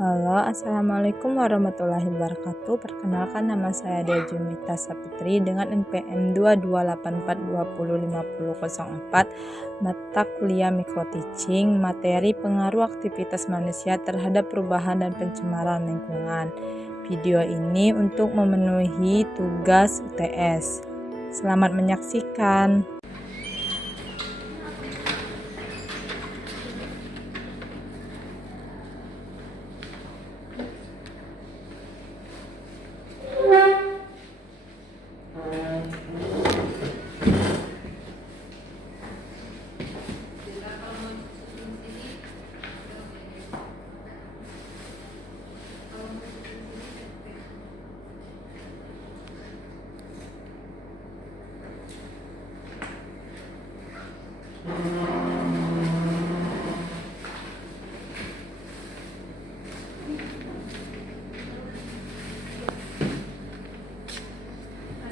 Halo, Assalamualaikum warahmatullahi wabarakatuh. Perkenalkan, nama saya Dea Junita Sapitri dengan NPM 2284205004, mata kuliah Microteaching, materi pengaruh aktivitas manusia terhadap perubahan dan pencemaran lingkungan. Video ini untuk memenuhi tugas UTS. Selamat menyaksikan.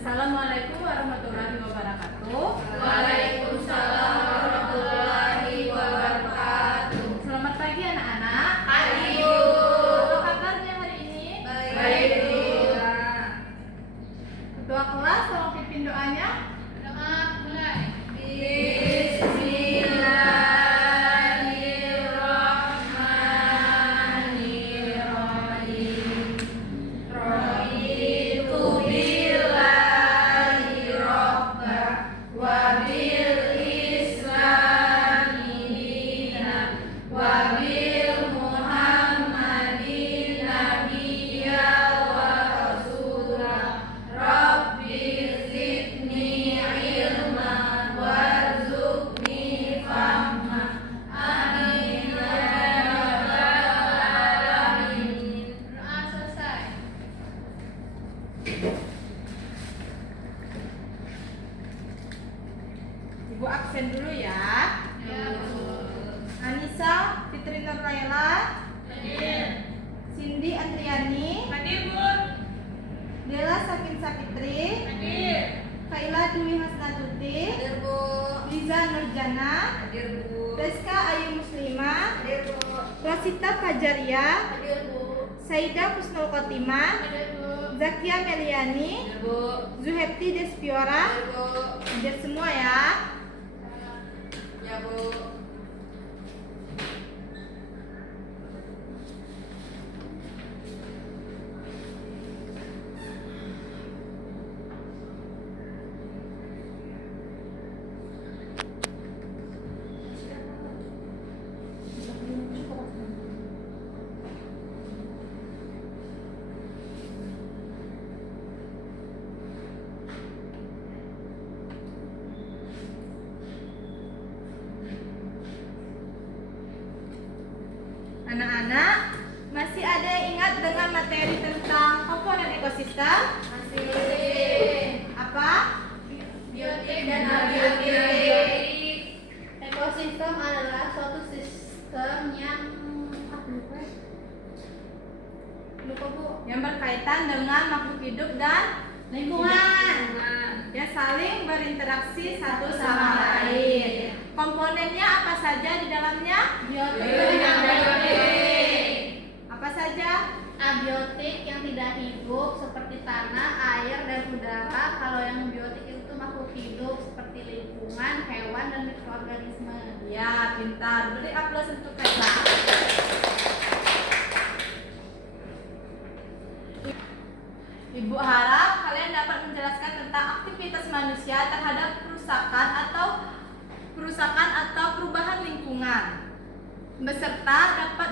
Assalamualaikum warahmatullahi wabarakatuh. Waalaikumsalam warahmatullahi wabarakatuh. Selamat pagi anak-anak. Pagi, Bu. Apa kabarnya hari ini? Baik, Bu. Ketua kelas tolong pimpin doanya. Doa mulai. Bismillahirrahmanirrahim. Raditu billahi robba wa bil islami dina wa bil muhammadin nabiyya wa rasula. Rabbi zidni ilma warzuqni fahma. Amin ya rabbal alamin. Doa selesai. Ibu absen dulu ya. Ya, Bu. Anissa Fitri Nurlaila, Hadir. Cindy Andriani, Hadir, Bu. Dela Sakin Sapitri, Hadir. Kaila Dwi Hasnatuti, Hadir, Bu. Liza Nurjana, Hadir, Bu. Reska Ayu Muslimah, Hadir, Bu. Rosita Fajaria, Hadir, Bu. Saida Husnul Khotimah, Hadir, Bu. Zakia Meliani, Hadir, Bu. Zuhepti Despiora. Hadir, Bu. Hadir semua ya. Ya, Bu. Anak-anak, masih ada yang ingat dengan materi tentang komponen ekosistem? Masih. Apa? Biotik dan abiotik. Ekosistem adalah suatu sistem yang lupa, Bu. Yang berkaitan dengan makhluk hidup dan lingkungan yang saling berinteraksi satu sama lain. Komponennya apa saja di dalamnya? Biotik dan abiotik. Apa saja? Abiotik yang tidak hidup seperti tanah, air, dan udara. Kalau yang biotik itu makhluk hidup seperti lingkungan, hewan, dan mikroorganisme. Ya, pintar. Beri aplaus untuk Kaila. Ibu harap kalian dapat menjelaskan tentang aktivitas manusia terhadap kerusakan atau perubahan lingkungan, beserta dapat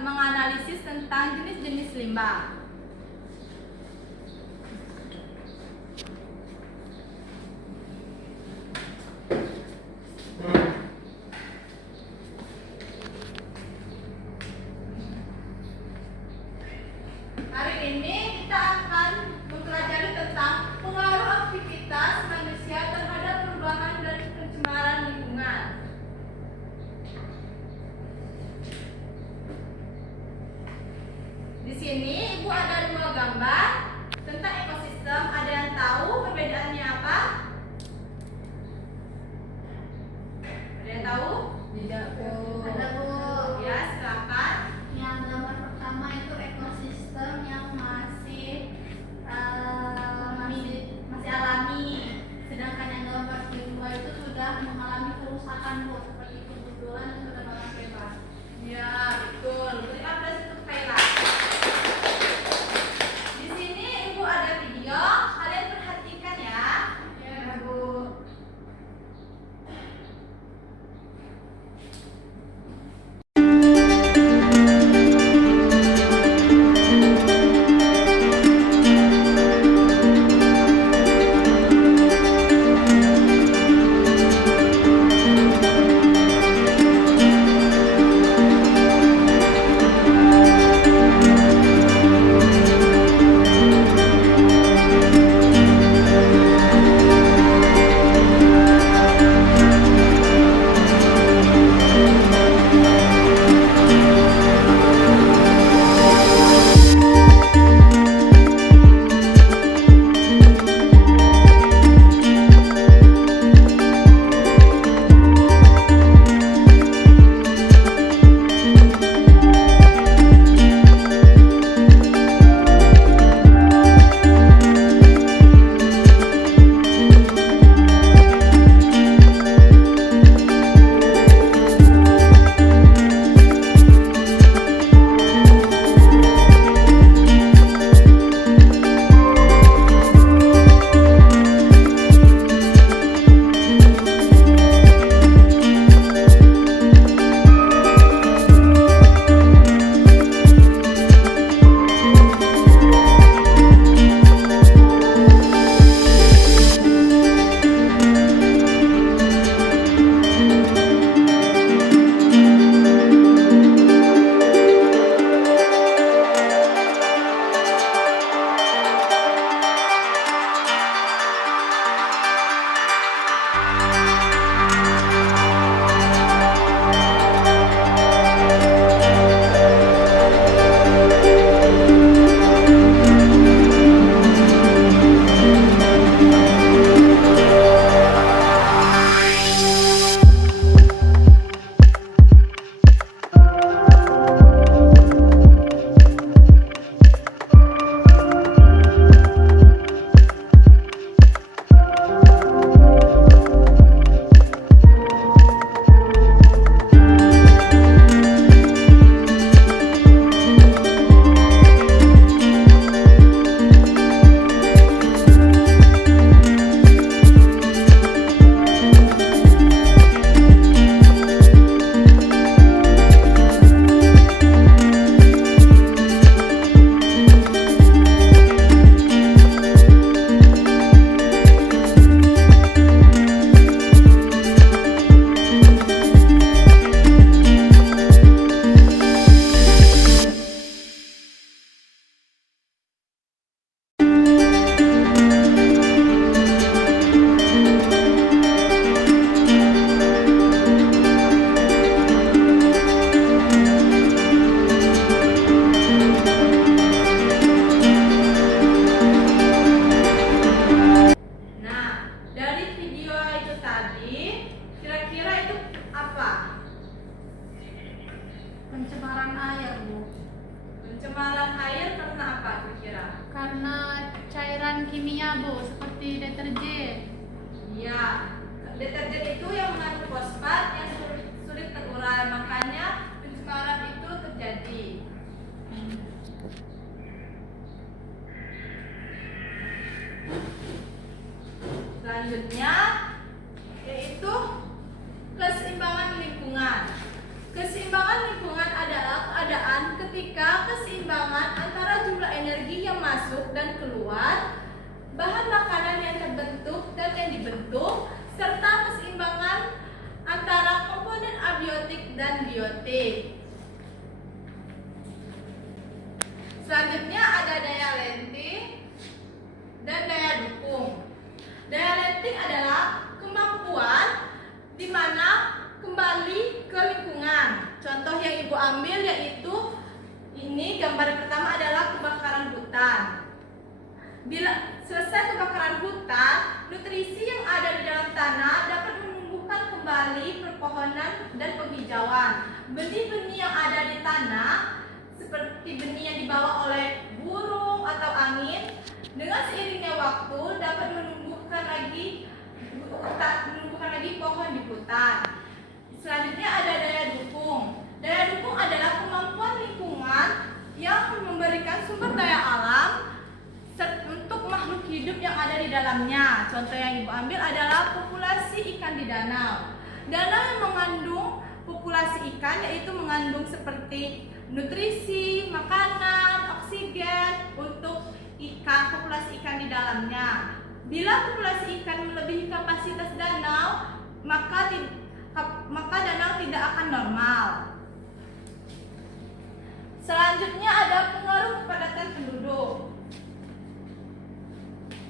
menganalisis tentang jenis-jenis limbah. Hari ini kita akan mempelajari tentang pengaruh aktivitas manusia terhadap perubahan dan pencemaran lingkungan. Di sini Ibu ada dua gambar tentang ekosistem. Ada yang tahu perbedaannya apa? Ada yang tahu? Tidak, Bu. Ada, Bu. Ya, silakan. Yang gambar pertama bahan kimia, Bu, seperti deterjen. Iya, deterjen itu yang mengandung fosfat yang sulit terurai, makanya pencemaran itu terjadi. Selanjutnya yaitu keseimbangan lingkungan. Keseimbangan lingkungan adalah keadaan ketika keseimbangan antara jumlah energi yang masuk dan keluar, bahan makanan yang terbentuk dan yang dibentuk, serta keseimbangan antara komponen abiotik dan biotik. Selanjutnya ada daya lenting dan daya dukung. Daya lenting adalah kemampuan di mana kembali ke lingkungan. Contoh yang Ibu ambil yaitu ini, gambar pertama adalah kebakaran hutan. Bila selesai kebakaran hutan, nutrisi yang ada di dalam tanah dapat menumbuhkan kembali perpohonan dan penghijauan. Benih-benih yang ada di tanah seperti benih yang dibawa oleh burung atau angin, dengan seiringnya waktu dapat menumbuhkan lagi pohon di hutan. Selanjutnya ada daya dukung. Daya dukung adalah kemampuan lingkungan yang memberikan sumber daya alam untuk makhluk hidup yang ada di dalamnya. Contoh yang Ibu ambil adalah populasi ikan di danau. Danau yang mengandung populasi ikan yaitu mengandung seperti nutrisi, makanan, oksigen untuk ikan, populasi ikan di dalamnya. Bila populasi ikan melebihi kapasitas danau, maka danau tidak akan normal. Selanjutnya ada pengaruh kepadatan penduduk.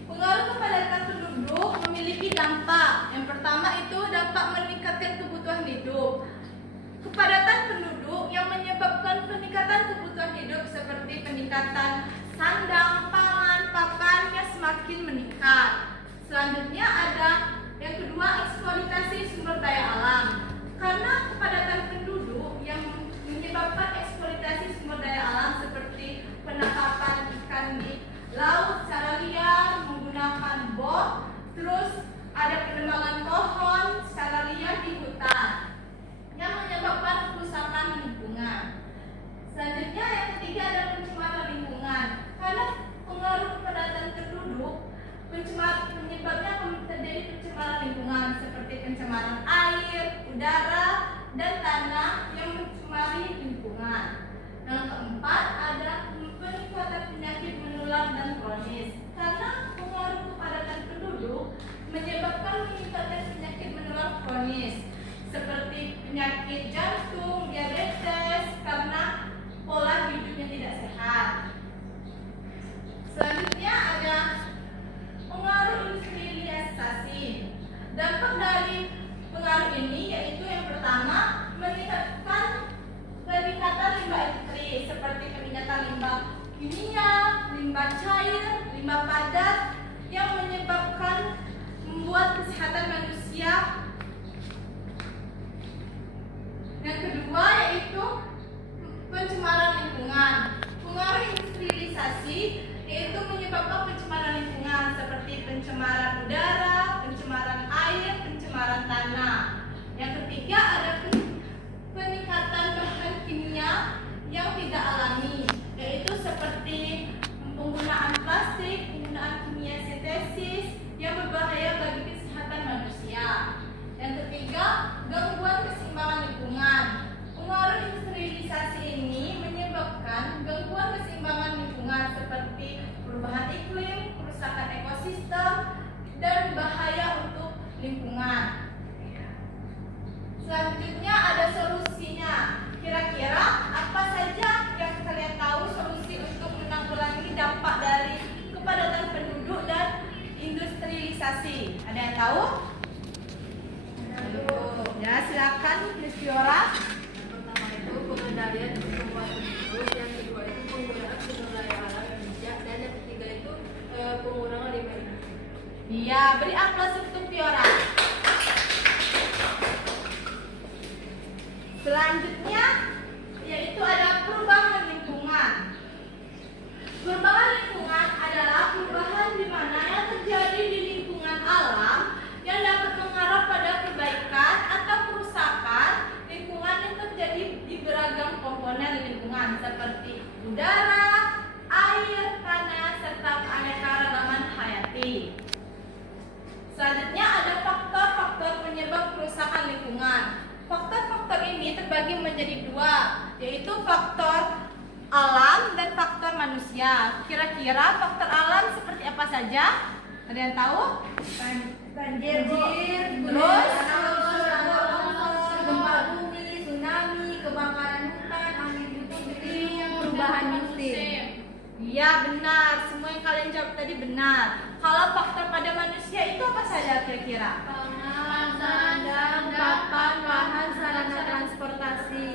Pengaruh kepadatan penduduk memiliki dampak. Yang pertama itu dampak meningkatkan kebutuhan hidup. Kepadatan penduduk yang menyebabkan peningkatan kebutuhan hidup seperti peningkatan sandang, pangan, pakannya semakin meningkat. Selanjutnya ada yang kedua, eksploitasi sumber daya alam. Karena kepadatan penduduk yang menyebabkan eksploitasi sumber daya alam seperti penangkapan ikan di laut secara liar menggunakan bot, terus ada penebangan pohon secara liar di hutan yang menyebabkan kerusakan lingkungan. Selanjutnya yang ketiga ada pencemaran lingkungan. Karena pengaruh kepadatan penduduk, penyebabnya terjadi pencemaran lingkungan seperti pencemaran air, udara, dan tanah yang mencemari lingkungan. Yang keempat ada peningkatan penyakit menular dan kronis. Karena pengaruh kepadatan penduduk menyebabkan meningkatnya penyakit menular kronis seperti penyakit jantung, diabetes karena pola hidupnya tidak sehat. Selanjutnya ada pengaruh industrialisasi. Dampak dari pengaruh ini yaitu yang pertama meningkatkan peningkatan limbah industri seperti peningkatan limbah kimia, limbah cair, limbah padat yang menyebabkan membuat kesehatan manusia. Yang kedua yaitu pencemaran lingkungan. Pengaruh industrialisasi yaitu menyebabkan pencemaran lingkungan seperti pencemaran udara, pencemaran air, pencemaran tanah. Yang ketiga ada peningkatan bahan kimia yang tidak alami, yaitu seperti penggunaan plastik, penggunaan kimia sintesis yang berbahaya bagi kesehatan manusia. Yang ketiga, gangguan keseimbangan lingkungan. Pengaruh industrialisasi ini menyebabkan gangguan keseimbangan lingkungan seperti perubahan iklim, kerusakan ekosistem, dan bahaya untuk lingkungan. Selanjutnya ada solusinya. Kira-kira apa saja yang kalian tahu solusi untuk menanggulangi dampak dari kepadatan penduduk dan industrialisasi? Ada yang tahu? Ya, silakan Miss Fiora. Yang pertama itu pengendalian pertumbuhan penduduk, yang kedua itu penggunaan sumber daya alam yang bijak, dan yang ketiga itu pengurangan limbah industri. Iya, beri aplaus untuk Fiora. Selanjutnya yaitu ada perubahan lingkungan. Perubahan lingkungan adalah perubahan di mana udara, air, tanah, serta keanekaragaman hayati. Selanjutnya ada faktor-faktor penyebab kerusakan lingkungan. Faktor-faktor ini terbagi menjadi dua, yaitu faktor alam dan faktor manusia. Kira-kira faktor alam seperti apa saja? Ada yang tahu? Banjir, Terus? gempa bumi, tsunami, kebakaran hutan, angin puting beliung, perubahan musim. Iya benar, semua yang kalian jawab tadi benar. Kalau faktor pada manusia itu apa saja kira-kira? Sandang, papan, lahan, sarana transportasi.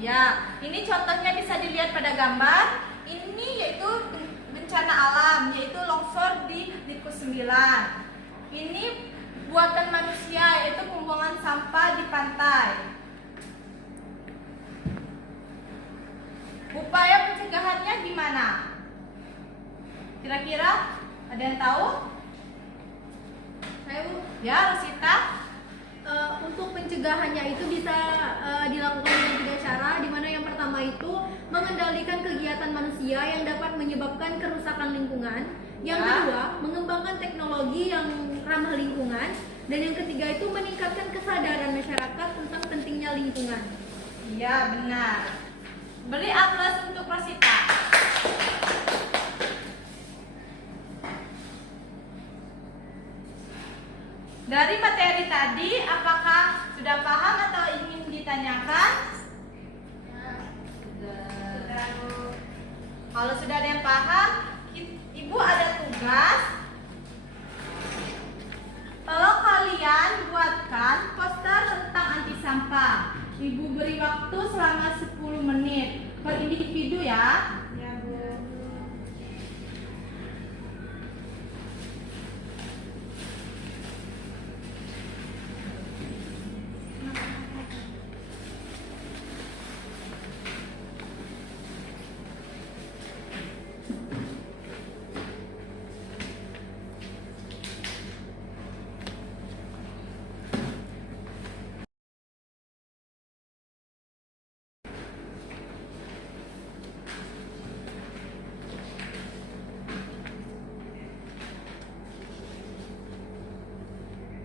Iya, ini contohnya bisa dilihat pada gambar. Ini yaitu bencana alam, yaitu longsor di Liku 9. Ini buatan manusia, yaitu pembuangan sampah di pantai. Upaya pencegahannya gimana? Kira-kira ada yang tahu? Saya Bu, Ya, Rosita. untuk pencegahannya itu bisa dilakukan dengan 3 cara, di mana yang pertama itu mengendalikan kegiatan manusia yang dapat menyebabkan kerusakan lingkungan. Yang kedua, mengembangkan teknologi yang ramah lingkungan. Dan yang ketiga itu meningkatkan kesadaran masyarakat tentang pentingnya lingkungan. Iya, benar. Beri aplaus untuk Rosita. Dari materi tadi, apakah sudah paham atau ingin ditanyakan? Sudah. Kalau sudah ada yang paham, Ibu ada tugas. Kalau kalian buatkan poster tentang anti sampah. Ibu beri waktu selama 10 menit per individu ya. Ya Bu.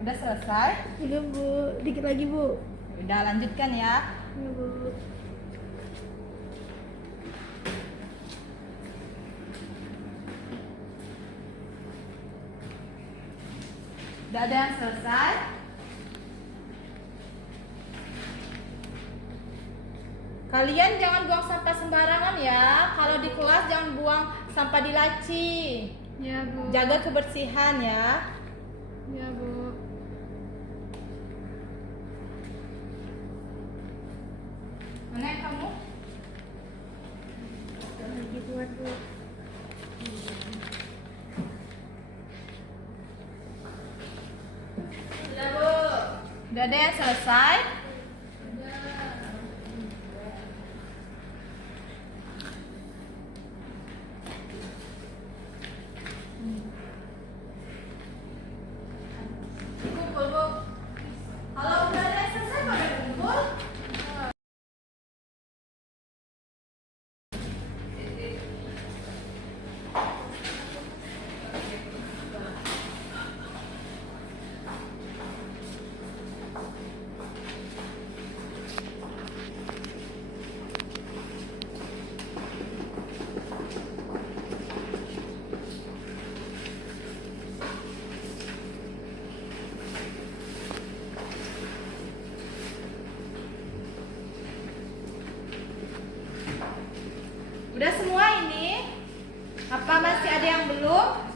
Udah selesai? Udah Bu, dikit lagi Bu. Udah lanjutkan ya. Ya Bu. Udah ada yang selesai? Kalian jangan buang sampah sembarangan ya. Kalau di kelas jangan buang sampah di laci. Ya Bu. Jaga kebersihan ya. Ya Bu. Mana yang kamu? Lagi buat Bu. Sudah Bu. Udah ada yang selesai? Kumpul Bu. Kalau udah ada yang selesai pada kumpul. Udah semua ini? Apa masih ada yang belum?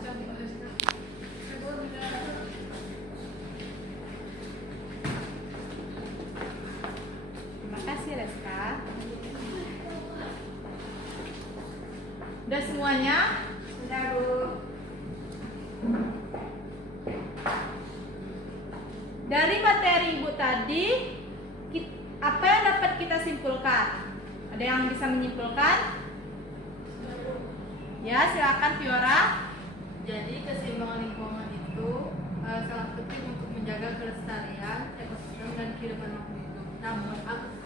Terima kasih Reska. Udah semuanya? Sudah Bu. Dari materi Ibu tadi, apa yang dapat kita simpulkan? Ada yang bisa menyimpulkan? Ya, silakan Fiora. Jadi keseimbangan lingkungan itu sangat penting untuk menjaga kelestarian ekosistem dan kehidupan makhluk hidup. Namun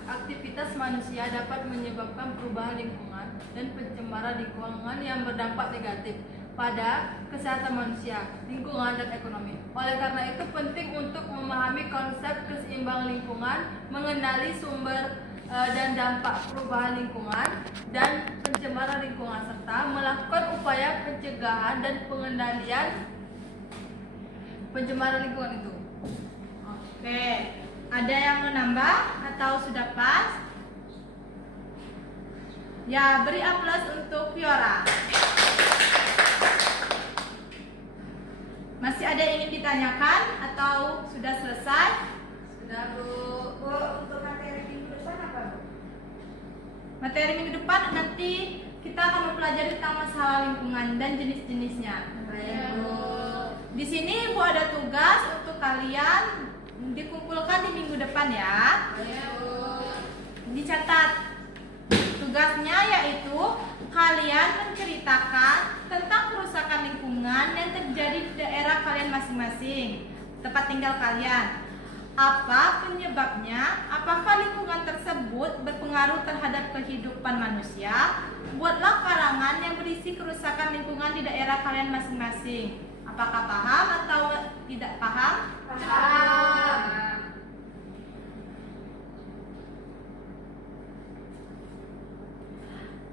aktivitas manusia dapat menyebabkan perubahan lingkungan dan pencemaran lingkungan yang berdampak negatif pada kesehatan manusia, lingkungan, dan ekonomi. Oleh karena itu penting untuk memahami konsep keseimbangan lingkungan, mengenali sumber dan dampak perubahan lingkungan dan pencemaran lingkungan, serta melakukan upaya pencegahan dan pengendalian pencemaran lingkungan itu. Oke, ada yang menambah atau sudah pas? Ya, beri aplaus untuk Fiora. Masih ada yang ingin ditanyakan atau sudah selesai? Sudah, Bu. Bu, untuk materi minggu depan apa, Bu? Materi minggu depan nanti kita akan mempelajari tentang masalah lingkungan dan jenis-jenisnya. Baik, Bu. Di sini Bu ada tugas untuk kalian dikumpulkan di minggu depan ya. Baik, Bu. Dicatat. Tugasnya yaitu kalian menceritakan tentang kerusakan lingkungan yang terjadi di daerah kalian masing-masing, tempat tinggal kalian. Apa penyebabnya? Apakah lingkungan tersebut berpengaruh terhadap kehidupan manusia? Buatlah karangan yang berisi kerusakan lingkungan di daerah kalian masing-masing. Apakah paham atau tidak paham? Paham.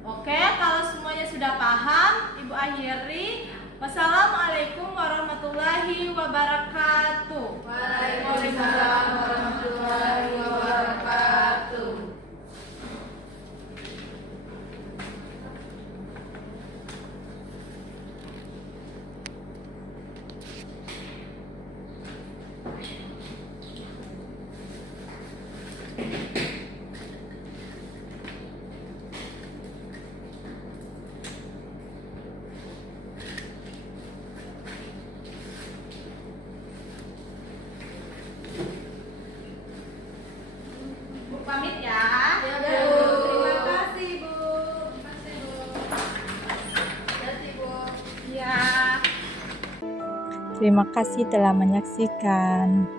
Oke, kalau semuanya sudah paham, Ibu akhiri. Wassalamualaikum warahmatullahi wabarakatuh. Waalaikumsalam warahmatullahi wabarakatuh. Bu pamit ya. Ya, Ya, Bu. Bu. Terima kasih, Bu. Terima kasih, Bu. Terima kasih, Bu. Ya. Terima kasih telah menyaksikan.